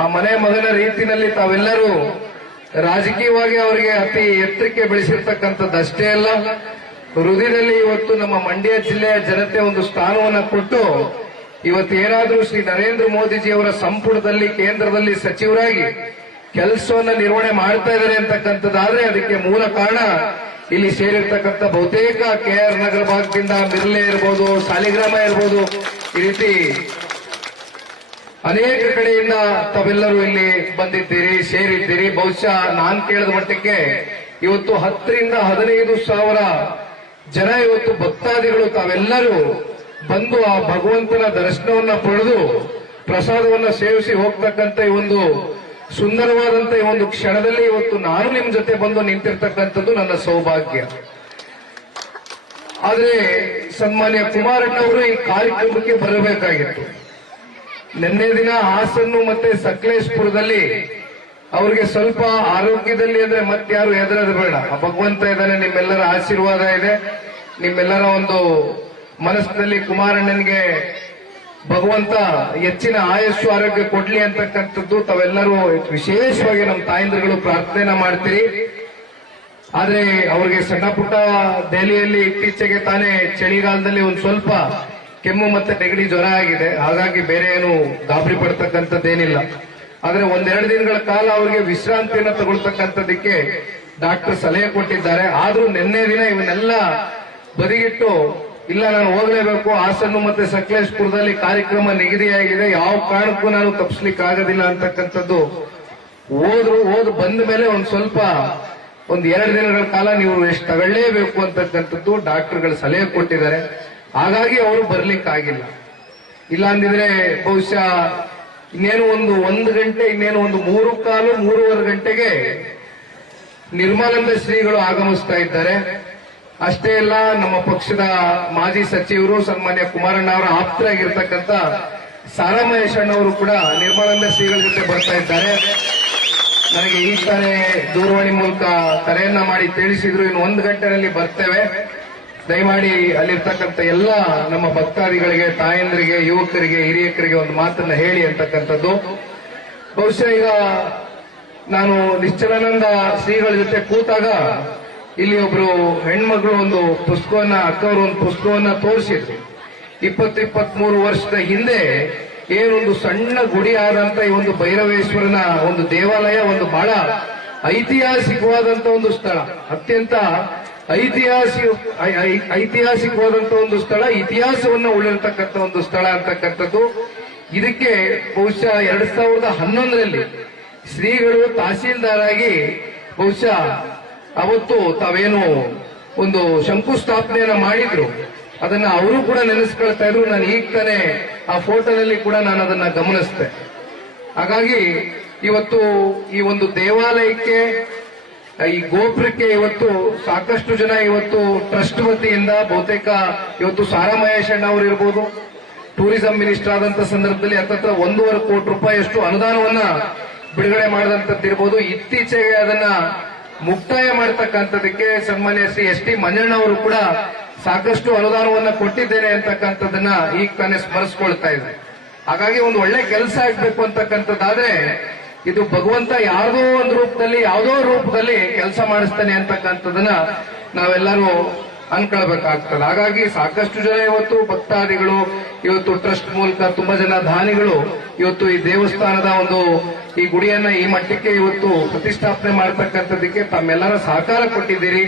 ಆ ಮನೆ ಮಗನ ರೀತಿಯಲ್ಲಿ ತಾವೆಲ್ಲರೂ ರಾಜಕೀಯವಾಗಿ ಅವರಿಗೆ ಅತಿ ಎತ್ತರಕ್ಕೆ ಬೆಳೆಸಿರ್ತಕ್ಕಂಥದ್ದಷ್ಟೇ ಅಲ್ಲ, ಹೃದಯದಲ್ಲಿ ಇವತ್ತು ನಮ್ಮ ಮಂಡ್ಯ ಜಿಲ್ಲೆಯ ಜನತೆ ಒಂದು ಸ್ಥಾನವನ್ನು ಕೊಟ್ಟು ಇವತ್ತೇನಾದ್ರೂ ಶ್ರೀ ನರೇಂದ್ರ ಮೋದಿಜಿಯವರ ಸಂಪುಟದಲ್ಲಿ ಕೇಂದ್ರದಲ್ಲಿ ಸಚಿವರಾಗಿ ಕೆಲಸವನ್ನ ನಿರ್ವಹಣೆ ಮಾಡ್ತಾ ಇದ್ದಾರೆ ಅಂತಕ್ಕಂಥದ್ದಾದ್ರೆ ಅದಕ್ಕೆ ಮೂಲ ಕಾರಣ ಇಲ್ಲಿ ಸೇರಿರ್ತಕ್ಕಂಥ ಬಹುತೇಕ KR ನಗರ ಭಾಗದಿಂದ ಮಿರ್ಲೆ ಇರ್ಬೋದು, ಸಾಲಿಗ್ರಾಮ ಇರ್ಬೋದು, ಈ ರೀತಿ ಅನೇಕ ಕಡೆಯಿಂದ ತಾವೆಲ್ಲರೂ ಇಲ್ಲಿ ಬಂದಿದ್ದೀರಿ, ಸೇರಿದ್ದೀರಿ. ಬಹುಶಃ ನಾನ್ ಕೇಳಿದ ಮಟ್ಟಕ್ಕೆ ಇವತ್ತು 10 ರಿಂದ 15 ಸಾವಿರ ಜನ ಇವತ್ತು ಭಕ್ತಾದಿಗಳು ತಾವೆಲ್ಲರೂ ಬಂದು ಆ ಭಗವಂತನ ದರ್ಶನವನ್ನ ಪಡೆದು ಪ್ರಸಾದವನ್ನ ಸೇವಿಸಿ ಹೋಗ್ತಕ್ಕಂಥ ಈ ಒಂದು ಸುಂದರವಾದಂತ ಈ ಒಂದು ಕ್ಷಣದಲ್ಲಿ ಇವತ್ತು ನಾನು ನಿಮ್ ಜೊತೆ ಬಂದು ನಿಂತಿರ್ತಕ್ಕಂಥದ್ದು ನನ್ನ ಸೌಭಾಗ್ಯ. ಆದ್ರೆ ಸನ್ಮಾನ್ಯ ಕುಮಾರಣ್ಣವರು ಈ ಕಾರ್ಯಕ್ರಮಕ್ಕೆ ಬರಬೇಕಾಗಿತ್ತು. ನಿನ್ನೆ ದಿನ ಹಾಸನ್ನು ಮತ್ತೆ ಸಕಲೇಶ್ಪುರದಲ್ಲಿ ಅವರಿಗೆ ಸ್ವಲ್ಪ ಆರೋಗ್ಯದಲ್ಲಿ ಅಂದ್ರೆ ಮತ್ತಾರು ಹೆದರೋದು ಬೇಡ, ಆ ಭಗವಂತ ಇದ್ದಾನೆ, ನಿಮ್ಮೆಲ್ಲರ ಆಶೀರ್ವಾದ ಇದೆ, ನಿಮ್ಮೆಲ್ಲರ ಒಂದು ಮನಸ್ಸಿನಲ್ಲಿ ಕುಮಾರಣ್ಣನಿಗೆ ಭಗವಂತ ಹೆಚ್ಚಿನ ಆಯಸ್ಸು ಆರೋಗ್ಯ ಕೊಡ್ಲಿ ಅಂತಕ್ಕಂಥದ್ದು ತಾವೆಲ್ಲರೂ ವಿಶೇಷವಾಗಿ ನಮ್ಮ ತಾಯಂದ್ರುಗಳು ಪ್ರಾರ್ಥನೆ ಮಾಡ್ತೀರಿ. ಆದ್ರೆ ಅವ್ರಿಗೆ ಸಣ್ಣ ಪುಟ್ಟ ದೆಹಲಿಯಲ್ಲಿ ಇತ್ತೀಚೆಗೆ ತಾನೇ ಚಳಿಗಾಲದಲ್ಲಿ ಒಂದು ಸ್ವಲ್ಪ ಕೆಮ್ಮು ಮತ್ತೆ ನೆಗಡಿ ಜ್ವರ ಆಗಿದೆ, ಹಾಗಾಗಿ ಬೇರೆ ಏನು ಗಾಬರಿ ಪಡ್ತಕ್ಕಂಥದ್ದೇನಿಲ್ಲ. ಆದ್ರೆ 1-2 ದಿನಗಳ ಕಾಲ ಅವರಿಗೆ ವಿಶ್ರಾಂತಿಯನ್ನು ತಗೊಳ್ತಕ್ಕಂಥದಕ್ಕೆ ಡಾಕ್ಟರ್ ಸಲಹೆ ಕೊಟ್ಟಿದ್ದಾರೆ. ಆದ್ರೂ ನಿನ್ನೆ ದಿನ ಇವನ್ನೆಲ್ಲ ಬದಿಗಿಟ್ಟು ಇಲ್ಲ ನಾನು ಹೋಗಲೇಬೇಕು, ಹಾಸನ್ನು ಮತ್ತೆ ಸಕಲೇಶ್ಪುರದಲ್ಲಿ ಕಾರ್ಯಕ್ರಮ ನಿಗದಿಯಾಗಿದೆ, ಯಾವ ಕಾರಣಕ್ಕೂ ನಾನು ತಪ್ಪಿಸ್ಲಿಕ್ಕೆ ಆಗೋದಿಲ್ಲ ಅಂತಕ್ಕಂಥದ್ದು ಓದು ಬಂದ ಮೇಲೆ ಒಂದು 2 ದಿನಗಳ ಕಾಲ ನೀವು ಎಷ್ಟು ತಗೊಳ್ಳೇಬೇಕು ಅಂತಕ್ಕಂಥದ್ದು ಡಾಕ್ಟರ್ಗಳು ಸಲಹೆ ಕೊಟ್ಟಿದ್ದಾರೆ. ಹಾಗಾಗಿ ಅವರು ಬರ್ಲಿಕ್ಕಾಗಿಲ್ಲ. ಇಲ್ಲ ಅಂದಿದ್ರೆ ಬಹುಶಃ ಇನ್ನೇನು ಒಂದು ಗಂಟೆ, ಇನ್ನೇನು ಒಂದು 3:15-3:15 ಗಂಟೆಗೆ ನಿರ್ಮಲಾನಂದ ಶ್ರೀಗಳು ಆಗಮಿಸ್ತಾ ಇದ್ದಾರೆ. ಅಷ್ಟೇ ಅಲ್ಲ, ನಮ್ಮ ಪಕ್ಷದ ಮಾಜಿ ಸಚಿವರು ಸನ್ಮಾನ್ಯ ಕುಮಾರಣ್ಣ ಅವರ ಆಪ್ತರಾಗಿರ್ತಕ್ಕಂಥ ಸಾರಾ ಮಹೇಶಣ್ಣವರು ಕೂಡ ನಿರ್ಮಲಾನಂದ ಶ್ರೀಗಳ ಜೊತೆ ಬರ್ತಾ ಇದ್ದಾರೆ. ನನಗೆ ಈ ತಾನೇ ದೂರವಾಣಿ ಮೂಲಕ ಕರೆಯನ್ನ ಮಾಡಿ ತಿಳಿಸಿದ್ರು, ಇನ್ನು 1 ಗಂಟೆನಲ್ಲಿ ಬರ್ತೇವೆ, ದಯಮಾಡಿ ಅಲ್ಲಿರ್ತಕ್ಕಂಥ ಎಲ್ಲ ನಮ್ಮ ಭಕ್ತಾದಿಗಳಿಗೆ, ತಾಯಂದ್ರಿಗೆ, ಯುವಕರಿಗೆ, ಹಿರಿಯಕರಿಗೆ ಒಂದು ಮಾತನ್ನ ಹೇಳಿ ಅಂತಕ್ಕಂಥದ್ದು. ಬಹುಶಃ ಈಗ ನಾನು ನಿಶ್ಚಲಾನಂದ ಶ್ರೀಗಳ ಜೊತೆ ಕೂತಾಗ ಇಲ್ಲಿ ಒಬ್ರು ಹೆಣ್ಮಗಳು ಒಂದು ಪುಸ್ತಕವನ್ನ, ಅಕ್ಕವರು ಒಂದು ಪುಸ್ತಕವನ್ನ ತೋರಿಸಿದ್ರು. 20-23 ವರ್ಷದ ಹಿಂದೆ ಏನೊಂದು ಸಣ್ಣ ಗುಡಿ ಆದಂತ ಈ ಒಂದು ಭೈರವೇಶ್ವರನ ಒಂದು ದೇವಾಲಯ ಒಂದು ಬಹಳ ಐತಿಹಾಸಿಕವಾದಂತ ಒಂದು ಸ್ಥಳ, ಅತ್ಯಂತ ಐತಿಹಾಸಿಕವಾದಂತ ಒಂದು ಸ್ಥಳ, ಇತಿಹಾಸವನ್ನ ಉಳಿರ್ತಕ್ಕಂಥ ಒಂದು ಸ್ಥಳ ಅಂತಕ್ಕಂಥದ್ದು. ಇದಕ್ಕೆ ಬಹುಶಃ 2011ರಲ್ಲಿ ಶ್ರೀಗಳು ತಹಸೀಲ್ದಾರ್ ಆಗಿ ಬಹುಶಃ ಅವತ್ತು ತಾವೇನು ಒಂದು ಶಂಕುಸ್ಥಾಪನೆಯನ್ನ ಮಾಡಿದ್ರು, ಅದನ್ನ ಅವರು ಕೂಡ ನೆನೆಸ್ಕೊಳ್ತಾ ಇದ್ರು. ನಾನು ಈಗ ತಾನೇ ಆ ಫೋಟೋದಲ್ಲಿ ಕೂಡ ನಾನು ಅದನ್ನ ಗಮನಿಸಿದೆ. ಹಾಗಾಗಿ ಇವತ್ತು ಈ ಒಂದು ದೇವಾಲಯಕ್ಕೆ, ಈ ಗೋಪುರಕ್ಕೆ ಇವತ್ತು ಸಾಕಷ್ಟು ಜನ ಇವತ್ತು ಟ್ರಸ್ಟ್ ವತಿಯಿಂದ ಬಹುತೇಕ ಇವತ್ತು ಸಾರಾ ಮಹೇಶಣ್ಣ ಅವರು ಇರ್ಬೋದು, ಟೂರಿಸಂ ಮಿನಿಸ್ಟರ್ ಆದಂತ ಸಂದರ್ಭದಲ್ಲಿ ಹತ್ತತ್ರ 1.5 ಕೋಟಿ ರೂಪಾಯಿಯಷ್ಟು ಅನುದಾನವನ್ನ ಬಿಡುಗಡೆ ಮಾಡಿದಂತದ್ದಿರ್ಬೋದು. ಇತ್ತೀಚೆಗೆ ಅದನ್ನ ಮುಕ್ತಾಯ ಮಾಡತಕ್ಕಂಥದಕ್ಕೆ ಸನ್ಮಾನ್ಯ ಶ್ರೀ ಎಸ್ ಟಿ ಮಂಜಣ್ಣ ಅವರು ಕೂಡ ಸಾಕಷ್ಟು ಅನುದಾನವನ್ನ ಕೊಟ್ಟಿದ್ದೇನೆ ಅಂತಕ್ಕಂಥದ್ದನ್ನ ಈಗ ತಾನೇ ಸ್ಮರಿಸ್ಕೊಳ್ತಾ ಇದೆ. ಹಾಗಾಗಿ ಒಂದು ಒಳ್ಳೆ ಕೆಲಸ ಆಗ್ಬೇಕು ಅಂತಕ್ಕಂಥದ್ದಾದ್ರೆ ಇದು ಭಗವಂತ ಯಾವ್ದೋ ಒಂದು ರೂಪದಲ್ಲಿ, ಯಾವುದೋ ರೂಪದಲ್ಲಿ ಕೆಲಸ ಮಾಡಿಸ್ತಾನೆ ಅಂತಕ್ಕಂಥದ್ದನ್ನ ನಾವೆಲ್ಲರೂ ಅನ್ಕೊಳ್ಬೇಕಾಗ್ತದೆ. ಹಾಗಾಗಿ ಸಾಕಷ್ಟು ಜನ ಇವತ್ತು ಭಕ್ತಾದಿಗಳು, ಇವತ್ತು ಟ್ರಸ್ಟ್ ಮೂಲಕ ತುಂಬಾ ಜನ ದಾನಿಗಳು ಇವತ್ತು ಈ ದೇವಸ್ಥಾನದ ಒಂದು ಈ ಗುಡಿಯನ್ನ ಈ ಮಟ್ಟಕ್ಕೆ ಇವತ್ತು ಪ್ರತಿಷ್ಠಾಪನೆ ಮಾಡತಕ್ಕಂಥದಕ್ಕೆ ತಮ್ಮೆಲ್ಲರ ಸಹಕಾರ ಕೊಟ್ಟಿದ್ದೀರಿ.